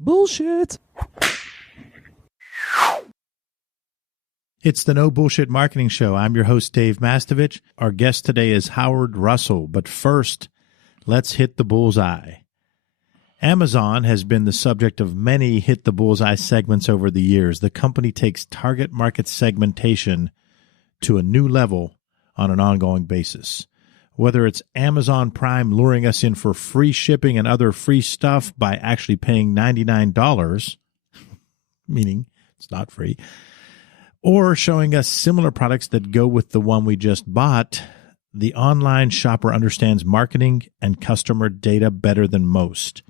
Bullshit. It's the No Bullshit Marketing Show. I'm your host, Dave Mastovich. Our guest today is Howard Russell. But first, let's hit the bullseye. Amazon has been the subject of many hit the bullseye segments over the years. The company takes target market segmentation to a new level on an ongoing basis. Whether it's Amazon Prime luring us in for free shipping and other free stuff by actually paying $99, meaning it's not free, or showing us similar products that go with the one we just bought, the online shopper understands marketing and customer data better than most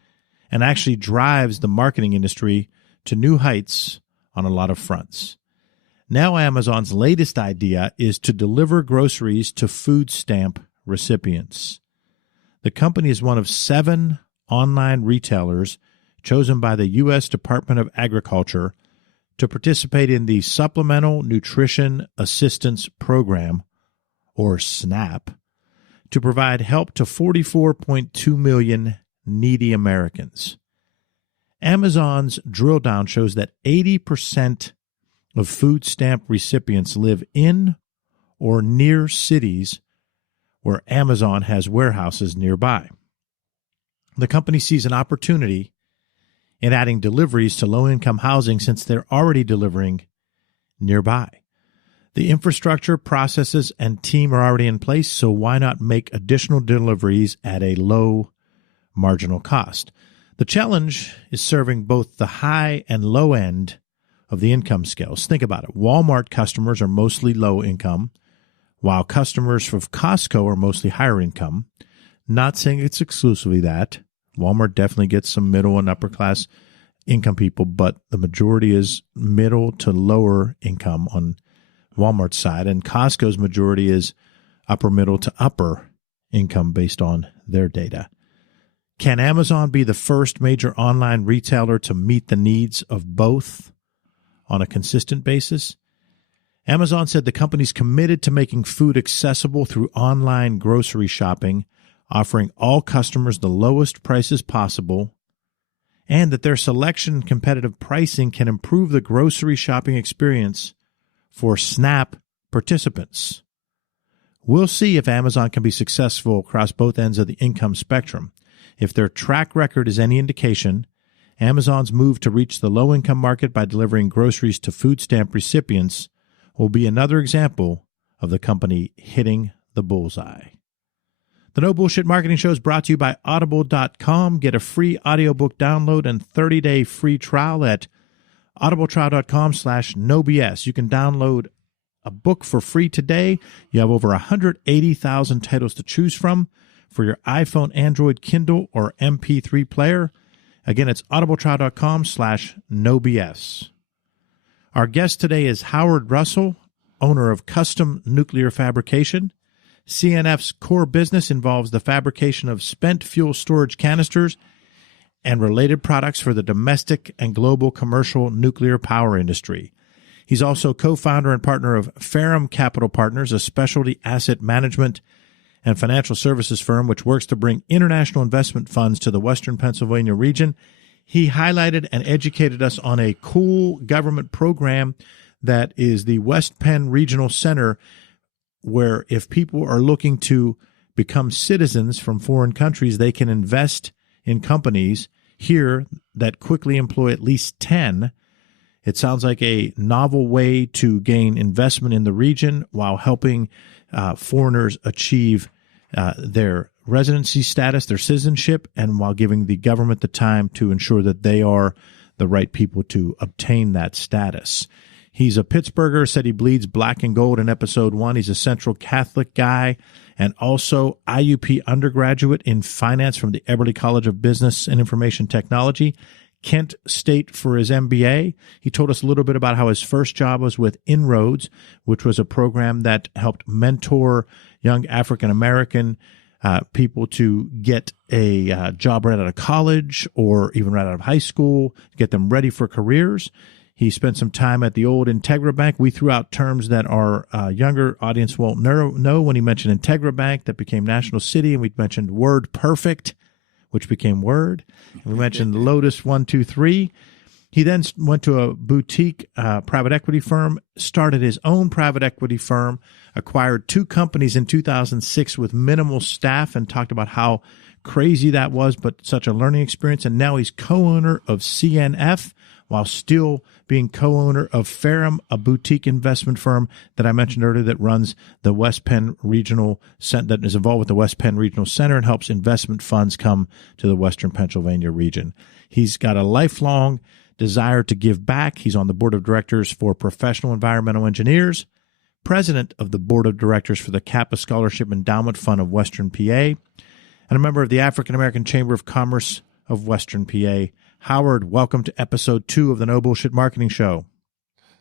and actually drives the marketing industry to new heights on a lot of fronts. Now Amazon's latest idea is to deliver groceries to food stamp recipients. The company is one of 7 online retailers chosen by the U.S. Department of Agriculture to participate in the Supplemental Nutrition Assistance Program, or SNAP, to provide help to 44.2 million needy Americans. Amazon's drill down shows that 80% of food stamp recipients live in or near cities where Amazon has warehouses nearby. The company sees an opportunity in adding deliveries to low-income housing since they're already delivering nearby. The infrastructure, processes, and team are already in place, so why not make additional deliveries at a low marginal cost? The challenge is serving both the high and low end of the income scales. Think about it. Walmart customers are mostly low income, while customers from Costco are mostly higher income. Not saying it's exclusively that. Walmart definitely gets some middle and upper class income people, but the majority is middle to lower income on Walmart's side, and Costco's majority is upper middle to upper income based on their data. Can Amazon be the first major online retailer to meet the needs of both on a consistent basis? Amazon said the company's committed to making food accessible through online grocery shopping, offering all customers the lowest prices possible, and that their selection and competitive pricing can improve the grocery shopping experience for SNAP participants. We'll see if Amazon can be successful across both ends of the income spectrum. If their track record is any indication, Amazon's move to reach the low-income market by delivering groceries to food stamp recipients will be another example of the company hitting the bullseye. The No Bullshit Marketing Show is brought to you by Audible.com. Get a free audiobook download and 30-day free trial at audibletrial.com/nobs. You can download a book for free today. You have over 180,000 titles to choose from for your iPhone, Android, Kindle, or MP3 player. Again, it's audibletrial.com/nobs. Our guest today is Howard Russell, owner of Custom Nuclear Fabrication. CNF's core business involves the fabrication of spent fuel storage canisters and related products for the domestic and global commercial nuclear power industry. He's also co-founder and partner of Ferrum Capital Partners, a specialty asset management and financial services firm which works to bring international investment funds to the Western Pennsylvania region. He highlighted and educated us on a cool government program that is the West Penn Regional Center, where if people are looking to become citizens from foreign countries, they can invest in companies here that quickly employ at least 10. It sounds like a novel way to gain investment in the region while helping foreigners achieve their residency status, their citizenship, and while giving the government the time to ensure that they are the right people to obtain that status. He's a Pittsburgher, said he bleeds black and gold in episode 1. He's a Central Catholic guy and also IUP undergraduate in finance from the Eberly College of Business and Information Technology, Kent State for his MBA. He told us a little bit about how his first job was with Inroads, which was a program that helped mentor young African-American people to get a job right out of college or even right out of high school, get them ready for careers. He spent some time at the old Integra Bank. We threw out terms that our younger audience won't know when he mentioned Integra Bank that became National City, and we mentioned Word Perfect, which became Word. And we mentioned Lotus 123. He then went to a boutique private equity firm, started his own private equity firm, acquired 2 companies in 2006 with minimal staff, and talked about how crazy that was, but such a learning experience. And now he's co-owner of CNF while still being co-owner of Ferrum, a boutique investment firm that I mentioned earlier that runs the West Penn Regional Center, that is involved with the West Penn Regional Center and helps investment funds come to the Western Pennsylvania region. He's got a lifelong desire to give back. He's on the board of directors for Professional Environmental Engineers, president of the board of directors for the Kappa Scholarship Endowment Fund of Western PA, and a member of the African American Chamber of Commerce of Western PA. Howard, welcome to episode 2 of the No Bullshit Marketing Show.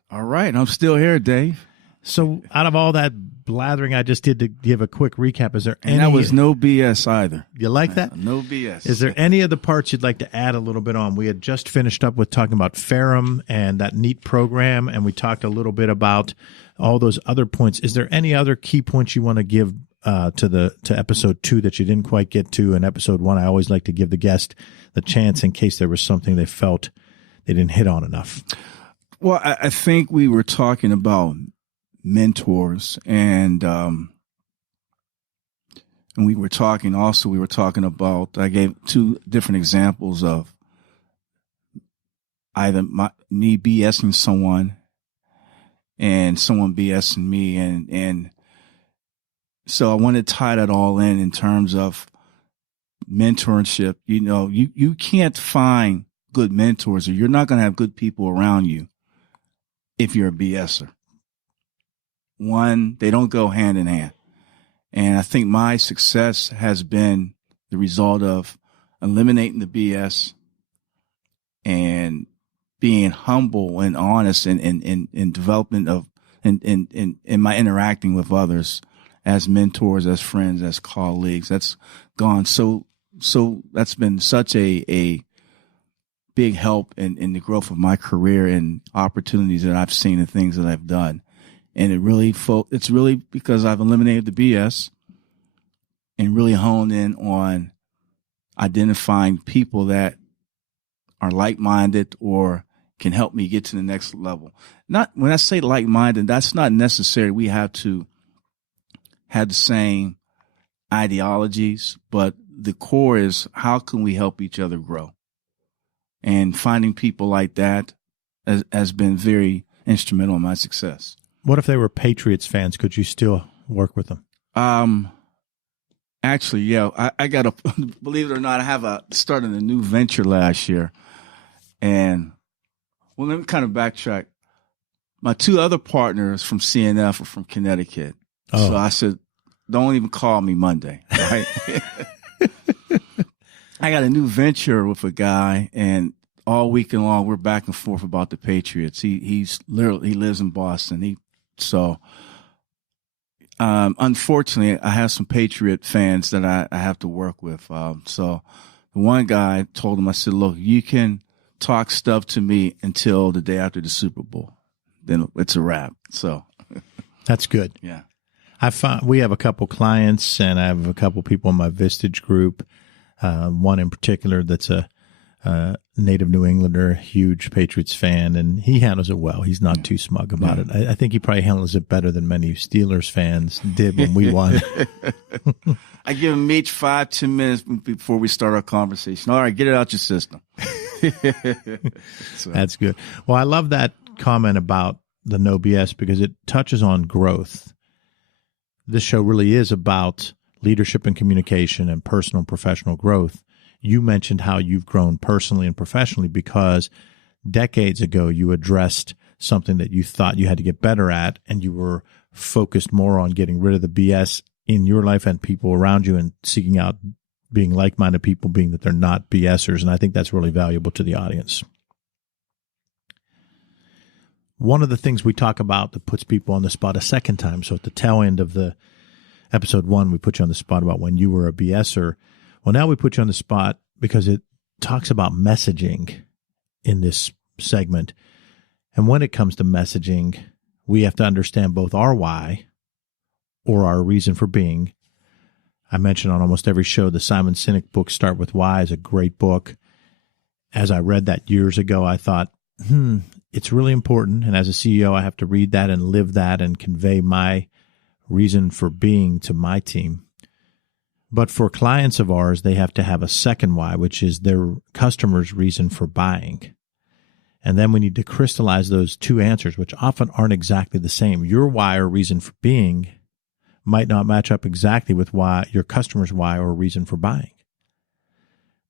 All right, I'm still here, Dave. So out of all that blathering I just did to give a quick recap, is there any... And that was no BS either. You like that? No BS. Is there any of the parts you'd like to add a little bit on? We had just finished up with talking about Ferrum and that neat program, and we talked a little bit about all those other points. Is there any other key points you want to give to episode 2 that you didn't quite get to in episode 1? I always like to give the guest the chance in case there was something they felt they didn't hit on enough. Well, I think we were talking about mentors, and we were talking about, I gave 2 different examples of either me BSing someone and someone BSing me, and so I want to tie that all in terms of mentorship. You know, you can't find good mentors, or you're not going to have good people around you if you're a BSer. One, they don't go hand in hand. And I think my success has been the result of eliminating the BS and being humble and honest in development of in my interacting with others as mentors, as friends, as colleagues. That's gone so that's been such a big help in the growth of my career and opportunities that I've seen and things that I've done. And it's really because I've eliminated the BS and really honed in on identifying people that are like-minded or can help me get to the next level. Not when I say like-minded, that's not necessary. We have to have the same ideologies, but the core is how can we help each other grow? And finding people like that has been very instrumental in my success. What if they were Patriots fans? Could you still work with them? Actually, yeah, I got to, believe it or not, started a new venture last year. And well, let me kind of backtrack. My 2 other partners from CNF are from Connecticut. Oh. So I said, don't even call me Monday, right? I got a new venture with a guy, and all weekend long we're back and forth about the Patriots. He lives in Boston. Unfortunately, I have some Patriot fans that I have to work with. So the one guy told him, I said, look, you can talk stuff to me until the day after the Super Bowl. Then it's a wrap. So that's good. Yeah. We have a couple clients, and I have a couple people in my Vistage group. One in particular that's a native New Englander, huge Patriots fan, and he handles it well. He's not too smug about it. I think he probably handles it better than many Steelers fans did when we won. I give him each 5-10 minutes before we start our conversation. All right, get it out your system. That's good. Well, I love that comment about the no BS because it touches on growth. This show really is about leadership and communication and personal and professional growth. You mentioned how you've grown personally and professionally because decades ago you addressed something that you thought you had to get better at, and you were focused more on getting rid of the BS in your life and people around you and seeking out being like-minded people, being that they're not BSers. And I think that's really valuable to the audience. One of the things we talk about that puts people on the spot a second time, so at the tail end of the episode 1, we put you on the spot about when you were a BSer. Well, now we put you on the spot because it talks about messaging in this segment. And when it comes to messaging, we have to understand both our why or our reason for being, I mention on almost every show, the Simon Sinek book, Start With Why, is a great book. As I read that years ago, I thought, it's really important. And as a CEO, I have to read that and live that and convey my reason for being to my team. But for clients of ours, they have to have a second why, which is their customer's reason for buying. And then we need to crystallize those two answers, which often aren't exactly the same. Your why or reason for being might not match up exactly with why your customer's why or reason for buying.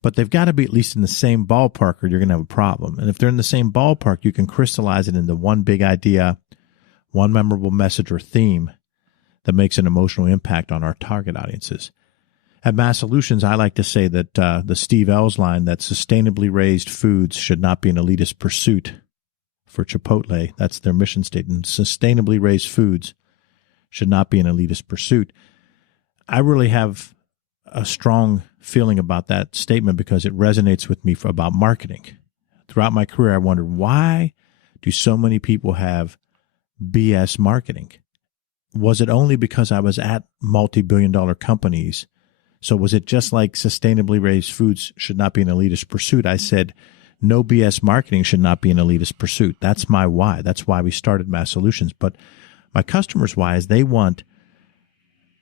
But they've got to be at least in the same ballpark or you're going to have a problem. And if they're in the same ballpark, you can crystallize it into one big idea, one memorable message or theme that makes an emotional impact on our target audiences. At Mass Solutions, I like to say that the Steve Ells line, that sustainably raised foods should not be an elitist pursuit for Chipotle. That's their mission statement. Sustainably raised foods should not be an elitist pursuit. I really have a strong feeling about that statement because it resonates with me about marketing. Throughout my career, I wondered, why do so many people have BS marketing? Was it only because I was at multi-billion-dollar companies? So was it just like sustainably raised foods should not be an elitist pursuit? I said, no BS marketing should not be an elitist pursuit. That's my why. That's why we started Mass Solutions. But my customers' why is they want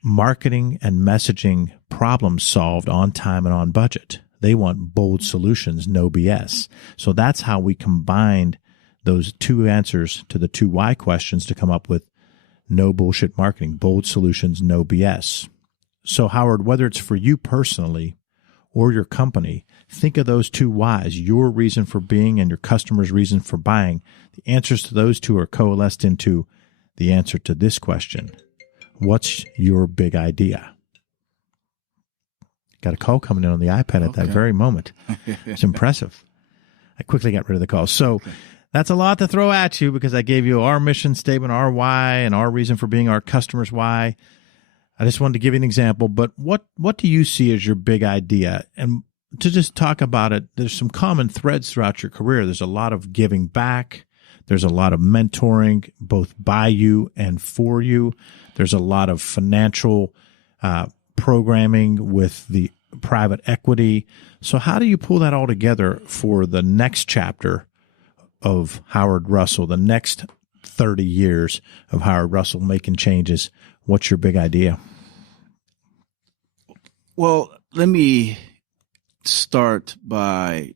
marketing and messaging problems solved on time and on budget. They want bold solutions, no BS. So that's how we combined those two answers to the two why questions to come up with no bullshit marketing, bold solutions, no BS. So Howard, whether it's for you personally or your company, think of those two whys, your reason for being and your customer's reason for buying. The answers to those two are coalesced into the answer to this question. What's your big idea? Got a call coming in on the iPad at that very moment. It's impressive. I quickly got rid of the call. So that's a lot to throw at you because I gave you our mission statement, our why, and our reason for being, our customer's why. I just wanted to give you an example, but what do you see as your big idea? And to just talk about it, there's some common threads throughout your career. There's a lot of giving back. There's a lot of mentoring, both by you and for you. There's a lot of financial programming with the private equity. So how do you pull that all together for the next chapter of Howard Russell, the next 30 years of Howard Russell making changes? What's your big idea? Well, let me start by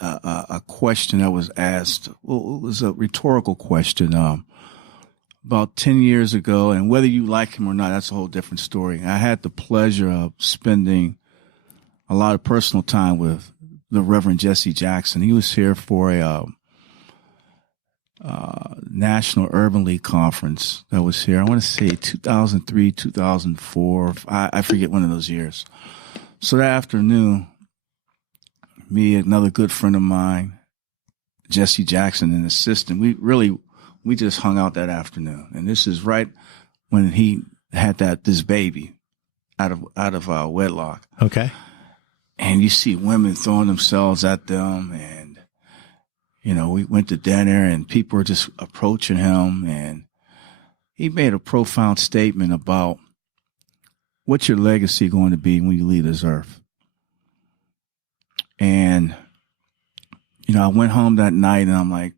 a question that was asked. Well, it was a rhetorical question about 10 years ago, and whether you like him or not, that's a whole different story. I had the pleasure of spending a lot of personal time with the Reverend Jesse Jackson. He was here for a National Urban League conference that was here. I want to say 2003, 2004. I forget one of those years. So that afternoon, me, another good friend of mine, Jesse Jackson, an assistant, we just hung out that afternoon. And this is right when he had this baby out of wedlock. Okay. And you see women throwing themselves at them, and we went to dinner and people were just approaching him, and he made a profound statement about what's your legacy going to be when you leave this earth. And, I went home that night and I'm like,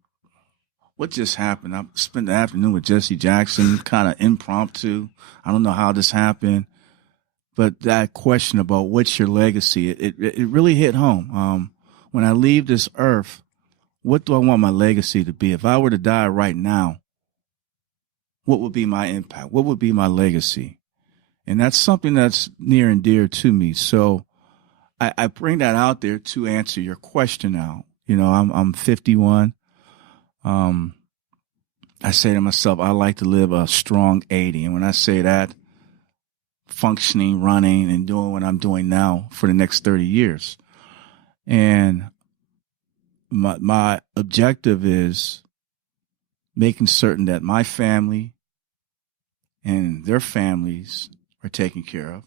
what just happened? I spent the afternoon with Jesse Jackson, kind of impromptu. I don't know how this happened, but that question about what's your legacy, it really hit home. When I leave this earth, what do I want my legacy to be? If I were to die right now, what would be my impact? What would be my legacy? And that's something that's near and dear to me. So I bring that out there to answer your question now. I'm 51. I say to myself, I like to live a strong 80. And when I say that, functioning, running, and doing what I'm doing now for the next 30 years. And my objective is making certain that my family and their families are taken care of,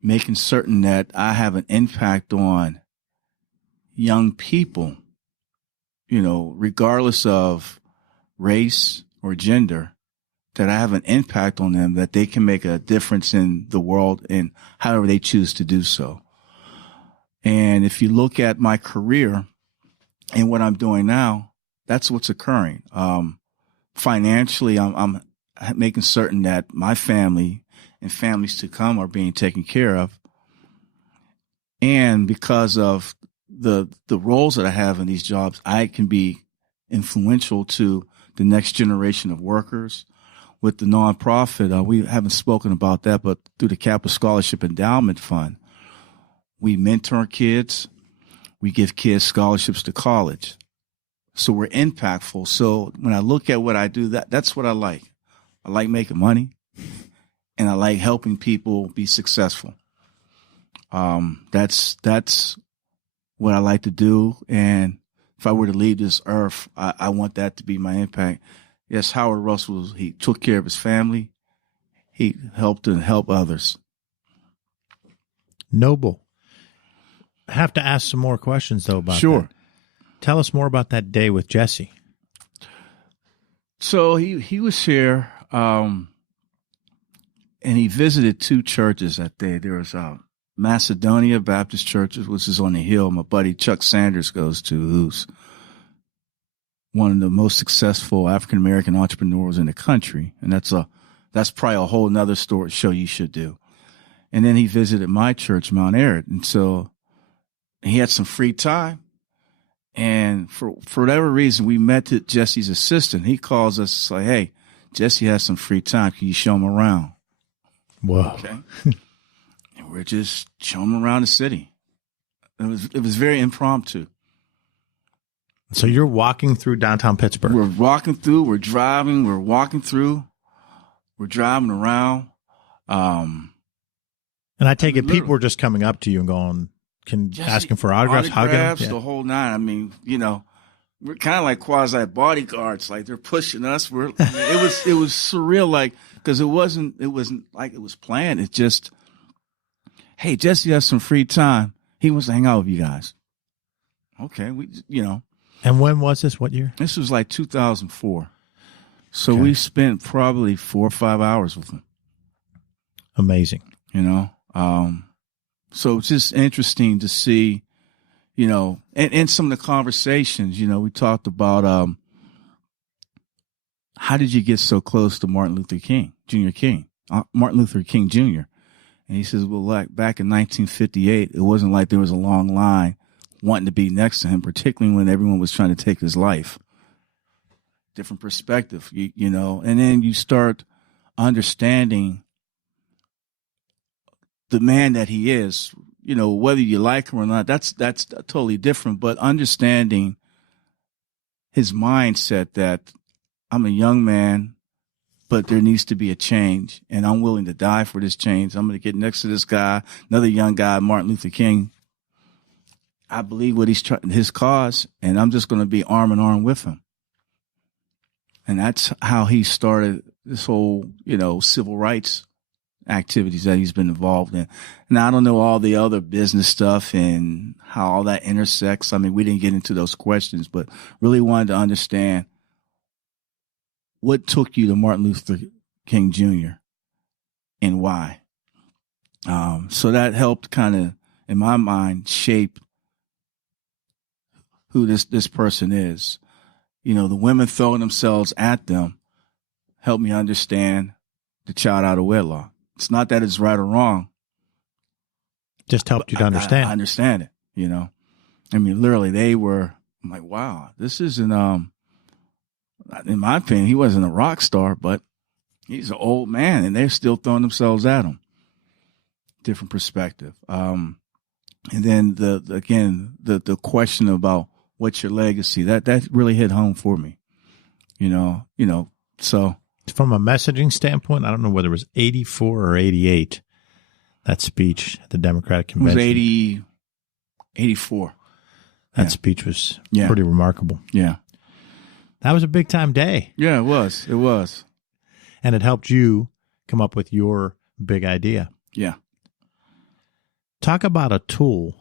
making certain that I have an impact on young people, regardless of race or gender, that I have an impact on them, that they can make a difference in the world and however they choose to do so. And if you look at my career and what I'm doing now, that's what's occurring. Financially, I'm making certain that my family and families to come are being taken care of. And because of the roles that I have in these jobs, I can be influential to the next generation of workers. With the nonprofit, we haven't spoken about that, but through the Capital Scholarship Endowment Fund, we mentor kids. We give kids scholarships to college. So we're impactful. So when I look at what I do, that's what I like. I like making money, and I like helping people be successful. That's what I like to do. And if I were to leave this earth, I want that to be my impact. Yes, Howard Russell, he took care of his family. He helped and helped others. Noble. I have to ask some more questions, though, about Sure. that. Tell us more about that day with Jesse. So he was here, and he visited two churches that day. There was Macedonia Baptist Church, which is on the hill. My buddy Chuck Sanders goes to, who's one of the most successful African-American entrepreneurs in the country. And that's probably a whole nother show you should do. And then he visited my church, Mount Aired. And so he had some free time. And for whatever reason, we met Jesse's assistant. He calls us like, hey, Jesse has some free time. Can you show him around? Whoa. Okay. And we're just showing him around the city. It was very impromptu. So you're walking through downtown Pittsburgh. We're walking through, we're driving, we're walking through, we're driving around. And I take it people were just coming up to you and going, asking for autographs, hugging the whole nine. I mean, we're kind of like quasi bodyguards, like they're pushing us. It was surreal, like, because it wasn't like it was planned. It's just, hey, Jesse has some free time. He wants to hang out with you guys. Okay, And when was this? What year? This was like 2004. So Okay. we spent probably 4 or 5 hours with him. Amazing. So it's just interesting to see, and some of the conversations, we talked about how did you get so close to Martin Luther King Jr.? And he says, well, like back in 1958, it wasn't like there was a long line wanting to be next to him, particularly when everyone was trying to take his life. Different perspective, and then you start understanding the man that he is, whether you like him or not, that's totally different. But understanding his mindset that I'm a young man, but there needs to be a change, and I'm willing to die for this change. I'm going to get next to this guy, another young guy, Martin Luther King. I believe what his cause, and I'm just going to be arm in arm with him. And that's how he started this whole, civil rights activities that he's been involved in. Now, I don't know all the other business stuff and how all that intersects. I mean, we didn't get into those questions, but really wanted to understand what took you to Martin Luther King Jr. and why. So that helped kind of, in my mind, shape who this person is. The women throwing themselves at them helped me understand the child out of wedlock. It's not that it's right or wrong. Just helped you to understand. I understand it, I mean, literally, I'm like, wow, this isn't, in my opinion, he wasn't a rock star, but he's an old man, and they're still throwing themselves at him. Different perspective. And then the question about what's your legacy, that really hit home for me, so. From a messaging standpoint, I don't know whether it was 84 or 88, that speech at the Democratic Convention. It was 84. That speech was Yeah. pretty remarkable. Yeah. That was a big time day. Yeah, it was. It was. And it helped you come up with your big idea. Yeah. Talk about a tool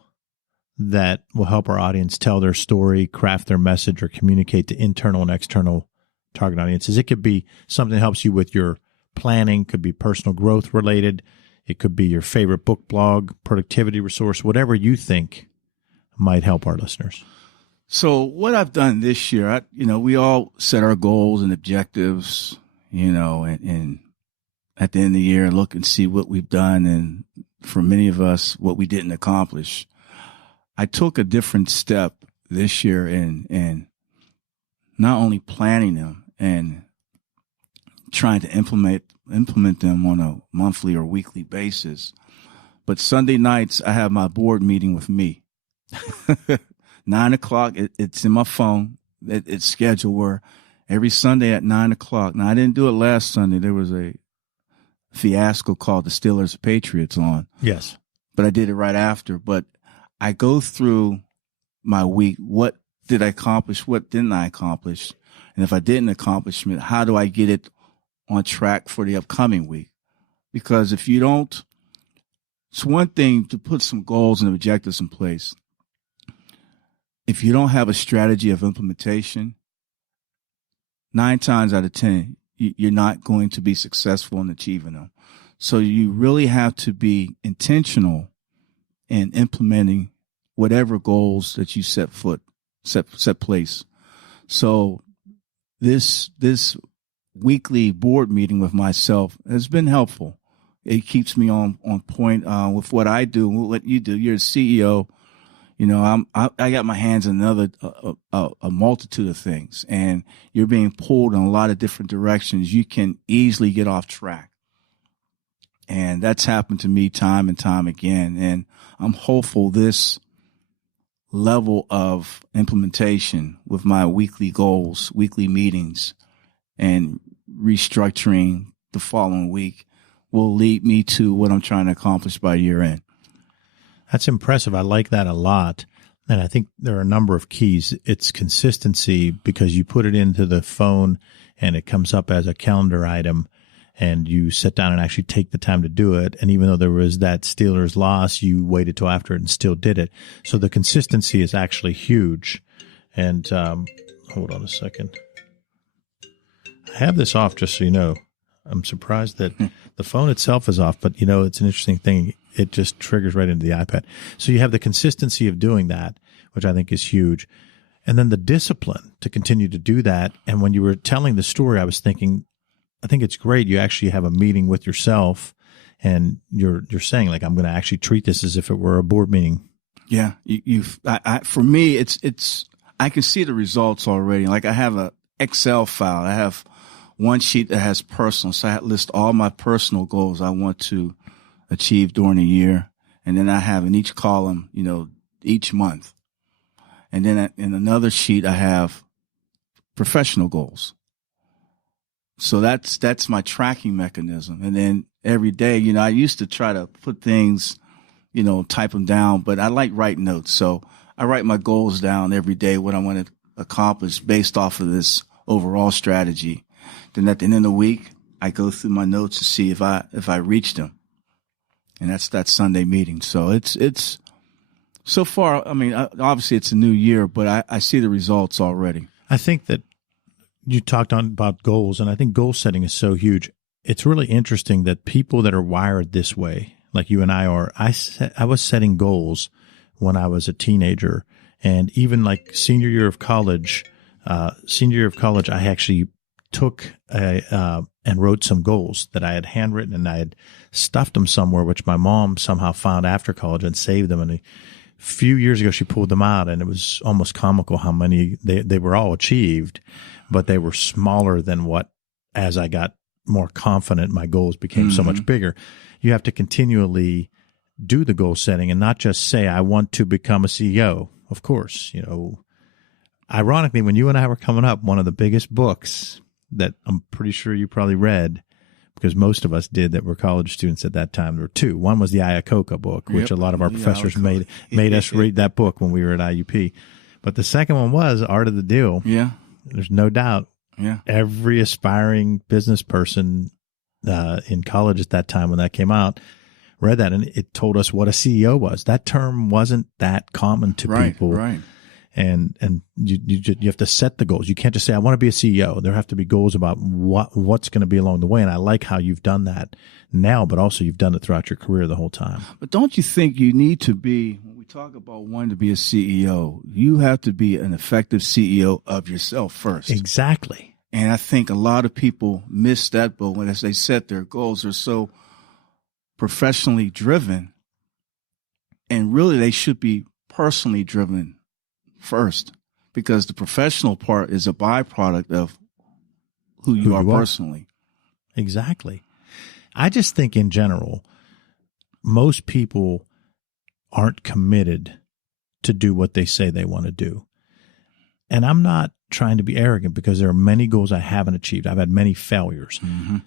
that will help our audience tell their story, craft their message, or communicate to internal and external target audiences. It could be something that helps you with your planning, could be personal growth related. It could be your favorite book, blog, productivity resource, whatever you think might help our listeners. So what I've done this year, we all set our goals and objectives, and at the end of the year, look and see what we've done. And for many of us, what we didn't accomplish. I took a different step this year in not only planning them and trying to implement them on a monthly or weekly basis, but Sunday nights I have my board meeting with me. 9:00. It's in my phone. It's scheduled where every Sunday at 9:00. Now I didn't do it last Sunday. There was a fiasco called the Steelers Patriots on. Yes, but I did it right after. But I go through my week. What did I accomplish? What didn't I accomplish? And if I didn't accomplish it, how do I get it on track for the upcoming week? Because if you don't, it's one thing to put some goals and objectives in place. If you don't have a strategy of implementation, 9 times out of 10, you're not going to be successful in achieving them. So you really have to be intentional in implementing whatever goals that you set place. So this weekly board meeting with myself has been helpful. It keeps me on point with what I do, what you do. You're a CEO. I got my hands in a multitude of things, and you're being pulled in a lot of different directions. You can easily get off track. And that's happened to me time and time again. And I'm hopeful this level of implementation with my weekly goals, weekly meetings, and restructuring the following week will lead me to what I'm trying to accomplish by year end. That's impressive. I like that a lot. And I think there are a number of keys. It's consistency because you put it into the phone and it comes up as a calendar item and you sit down and actually take the time to do it. And even though there was that Steelers loss, you waited till after it and still did it. So the consistency is actually huge. And hold on a second. I have this off just so you know. I'm surprised that the phone itself is off, but it's an interesting thing. It just triggers right into the iPad. So you have the consistency of doing that, which I think is huge. And then the discipline to continue to do that. And when you were telling the story, I was thinking, I think it's great. You actually have a meeting with yourself and you're saying like, I'm going to actually treat this as if it were a board meeting. Yeah. For me, it's, I can see the results already. Like I have a Excel file. I have one sheet that has personal. So I list all my personal goals I want to achieve during the year. And then I have in each column, each month. And then in another sheet, I have professional goals. So that's my tracking mechanism. And then every day, I used to try to put things, type them down, but I like writing notes. So I write my goals down every day, what I want to accomplish based off of this overall strategy. Then at the end of the week, I go through my notes to see if I reached them. And that's that Sunday meeting. So it's so far, I mean, obviously it's a new year, but I see the results already. I think that you talked about goals, and I think goal setting is so huge. It's really interesting that people that are wired this way, like you and I are, I was setting goals when I was a teenager, and even like senior year of college, I actually took and wrote some goals that I had handwritten, and I had stuffed them somewhere, which my mom somehow found after college and saved them. And a few years ago, she pulled them out, and it was almost comical how many they were all achieved, but they were smaller than what, as I got more confident, my goals became so much bigger. You have to continually do the goal setting and not just say, I want to become a CEO. Of course, ironically, when you and I were coming up, one of the biggest books that I'm pretty sure you probably read, because most of us did that were college students at that time, there were two. One was the Iacocca book, which a lot of our professors made us read that book when we were at IUP. But the second one was Art of the Deal. Yeah. There's no doubt. Yeah. Every aspiring business person in college at that time when that came out read that, and it told us what a CEO was. That term wasn't that common to people. Right. And you have to set the goals. You can't just say, I want to be a CEO. There have to be goals about what's going to be along the way. And I like how you've done that now, but also you've done it throughout your career the whole time. But don't you think you need to be, when we talk about wanting to be a CEO, you have to be an effective CEO of yourself first. Exactly. And I think a lot of people miss that boat when, as they set their goals, they're so professionally driven, and really they should be personally driven first, because the professional part is a byproduct of who you are personally. Exactly. I just think in general, most people aren't committed to do what they say they want to do. And I'm not trying to be arrogant, because there are many goals I haven't achieved. I've had many failures. Mm-hmm.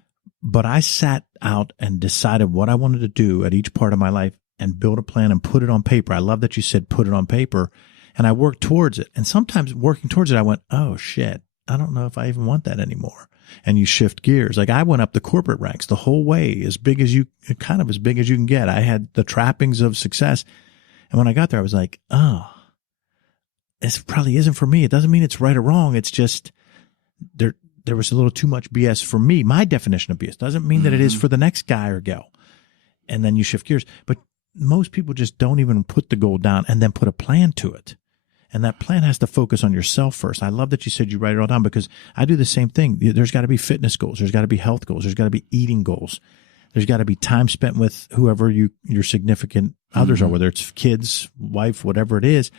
But I sat out and decided what I wanted to do at each part of my life and build a plan and put it on paper. I love that you said put it on paper. And I worked towards it. And sometimes working towards it, I went, oh, shit, I don't know if I even want that anymore. And you shift gears. Like I went up the corporate ranks the whole way, as big as you can get. I had the trappings of success. And when I got there, I was like, oh, this probably isn't for me. It doesn't mean it's right or wrong. It's just there was a little too much BS for me. My definition of BS doesn't mean that it is for the next guy or gal. And then you shift gears. But most people just don't even put the goal down and then put a plan to it. And that plan has to focus on yourself first. I love that you said you write it all down, because I do the same thing. There's got to be fitness goals. There's got to be health goals. There's got to be eating goals. There's got to be time spent with whoever your significant others are, whether it's kids, wife, whatever it is.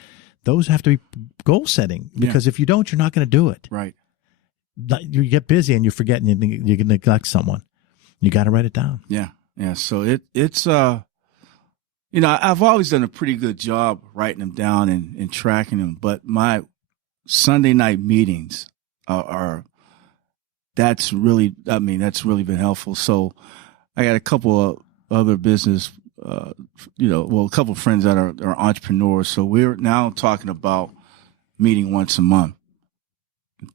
Those have to be goal setting, because if you don't, you're not going to do it. Right. You get busy and you forget and you neglect someone. You got to write it down. Yeah. Yeah. So it's I've always done a pretty good job writing them down and tracking them, but my Sunday night meetings that's really been helpful. So I got a couple of other business, a couple of friends that are entrepreneurs. So we're now talking about meeting once a month,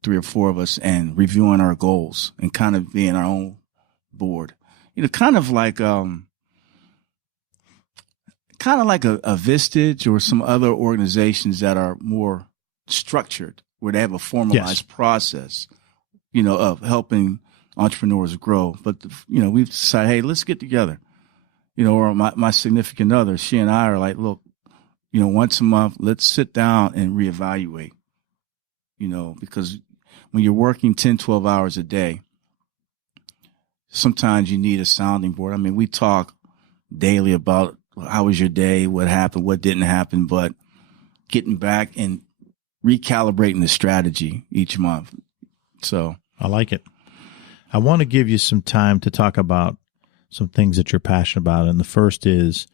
3 or 4 of us, and reviewing our goals and kind of being our own board, kind of like a Vistage or some other organizations that are more structured, where they have a formalized process, of helping entrepreneurs grow. But, we've decided, hey, let's get together, or my significant other, she and I are like, look, once a month, let's sit down and reevaluate, because when you're working 10, 12 hours a day, sometimes you need a sounding board. I mean, we talk daily about how was your day, what happened, what didn't happen, but getting back and recalibrating the strategy each month. So I like it. I want to give you some time to talk about some things that you're passionate about. And the first is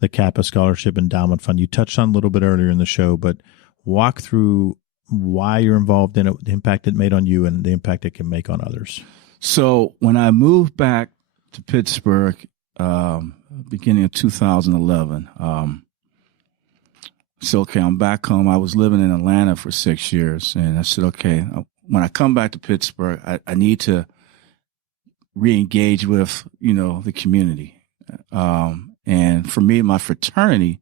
the Kappa Scholarship Endowment Fund. You touched on a little bit earlier in the show, but walk through why you're involved in it, the impact it made on you, and the impact it can make on others. So when I moved back to Pittsburgh, beginning of 2011, so, okay, I'm back home. I was living in Atlanta for 6 years, and I said, okay, when I come back to Pittsburgh, I need to re-engage with, the community. And for me, my fraternity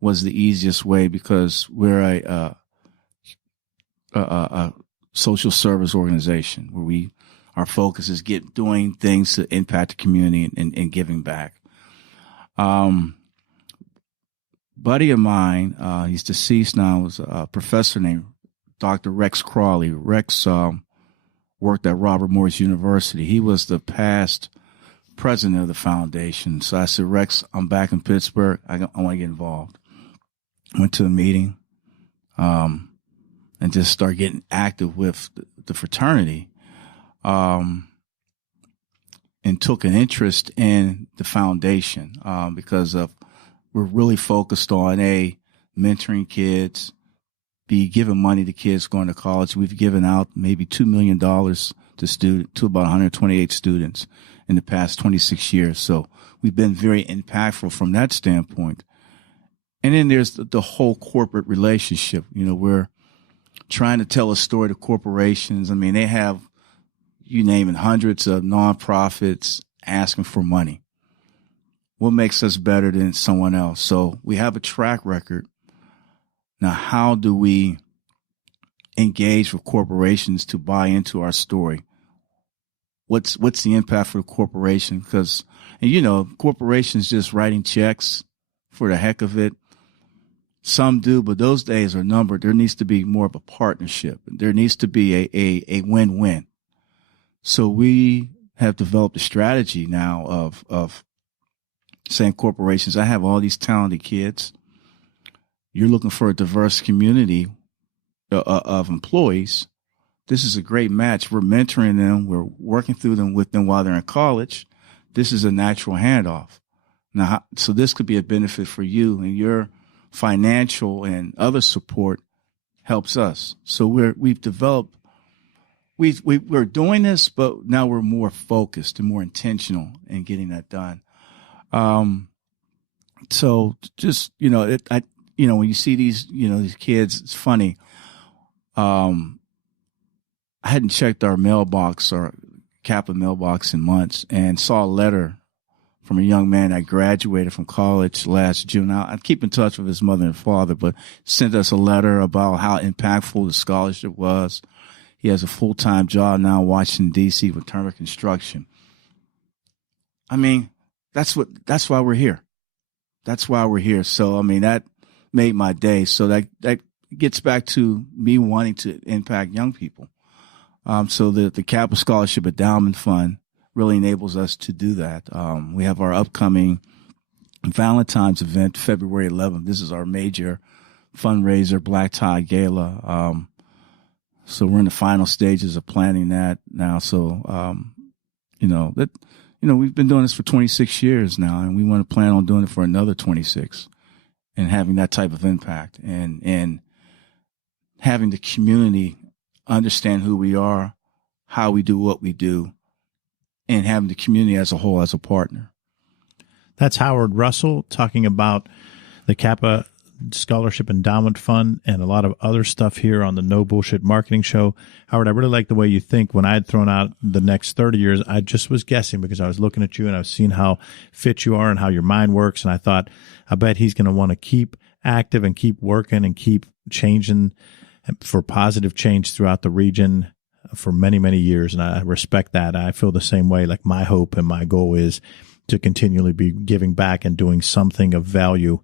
was the easiest way, because we're a social service organization where our focus is doing things to impact the community and giving back. Buddy of mine, he's deceased now, was a professor named Dr. Rex Crawley. Rex worked at Robert Morris University. He was the past president of the foundation. So I said, Rex, I'm back in Pittsburgh. I want to get involved. Went to the meeting and just started getting active with the fraternity, and took an interest in the foundation because we're really focused on mentoring kids, giving money to kids going to college. We've given out maybe $2 million to about 128 students in the past 26 years. So we've been very impactful from that standpoint. And then there's the whole corporate relationship. We're trying to tell a story to corporations. I mean, they have, you name it, hundreds of nonprofits asking for money. What makes us better than someone else? So we have a track record Now, how do we engage with corporations to buy into our story? What's the impact for the corporation? Because, and corporations just writing checks for the heck of it. Some do, but those days are numbered. There needs to be more of a partnership. There needs to be a win-win. So we have developed a strategy now of saying corporations, I have all these talented kids. You're looking for a diverse community of employees. This is a great match. We're mentoring them. We're working through them with them while they're in college. This is a natural handoff. Now, so this could be a benefit for you, and your financial and other support helps us. So we're doing this, but now we're more focused and more intentional in getting that done. So just, when you see these kids, it's funny. I hadn't checked our mailbox or Kappa mailbox in months, and saw a letter from a young man that graduated from college last June. Now, I keep in touch with his mother and father, but sent us a letter about how impactful the scholarship was. He has a full-time job now in Washington, D.C. with Turner Construction. I mean, that's why we're here. That's why we're here. So, that made my day. So that gets back to me wanting to impact young people. So the Kappa Scholarship Endowment Fund really enables us to do that. We have our upcoming Valentine's event, February 11th. This is our major fundraiser, Black Tie Gala. So we're in the final stages of planning that now. So, we've been doing this for 26 years now, and we want to plan on doing it for another 26 and having that type of impact and having the community understand who we are, how we do what we do, and having the community as a whole as a partner. That's Howard Russell talking about the Kappa Scholarship Endowment Fund and a lot of other stuff here on the No Bullshit Marketing Show. Howard, I really like the way you think. When I had thrown out the next 30 years, I just was guessing because I was looking at you and I was seeing how fit you are and how your mind works. And I thought, I bet he's going to want to keep active and keep working and keep changing for positive change throughout the region for many, many years. And I respect that. I feel the same way. Like, my hope and my goal is to continually be giving back and doing something of value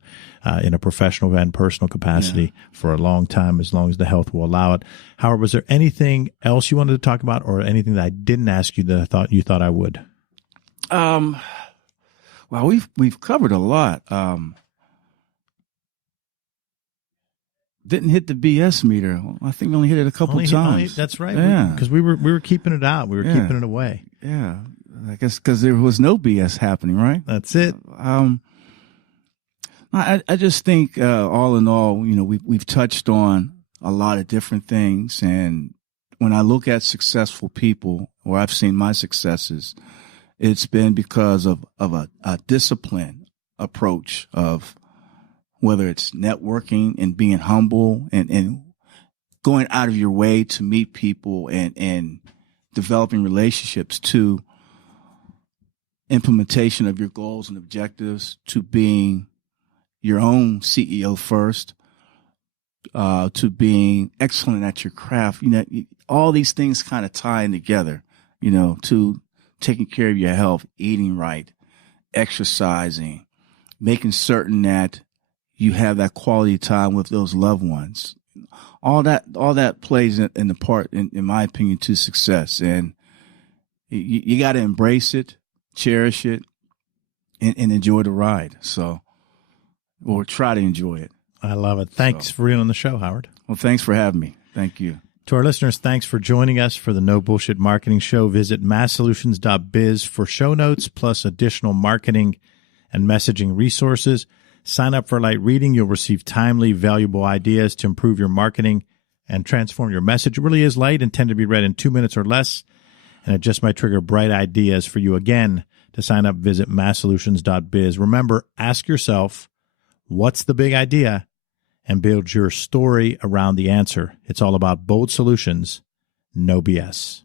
in a professional and personal capacity for a long time, as long as the health will allow it. Howard, was there anything else you wanted to talk about, or anything that I didn't ask you that you thought I would? Well, we've covered a lot. Didn't hit the BS meter. I think we only hit it a couple times. That's right. Yeah, because we were keeping it out. We were keeping it away. Yeah, I guess because there was no BS happening, right? That's it. I just think all in all, we've touched on a lot of different things, and when I look at successful people, or I've seen my successes, it's been because of a disciplined approach of whether it's networking and being humble and going out of your way to meet people and developing relationships, to implementation of your goals and objectives, to being your own CEO first, to being excellent at your craft. All these things kind of tie in together, to taking care of your health, eating right, exercising, making certain that you have that quality time with those loved ones. All that plays in the part, in my opinion, to success. And you got to embrace it, cherish it, and enjoy the ride. So, or try to enjoy it. I love it. Thanks for being on the show, Howard. Well, thanks for having me. Thank you. To our listeners, thanks for joining us for the No Bullshit Marketing Show. Visit masssolutions.biz for show notes, plus additional marketing and messaging resources. Sign up for light reading. You'll receive timely, valuable ideas to improve your marketing and transform your message. It really is light, intended to be read in 2 minutes or less, and it just might trigger bright ideas for you. Again, to sign up, visit masssolutions.biz. Remember, ask yourself, what's the big idea? And build your story around the answer. It's all about bold solutions, no BS.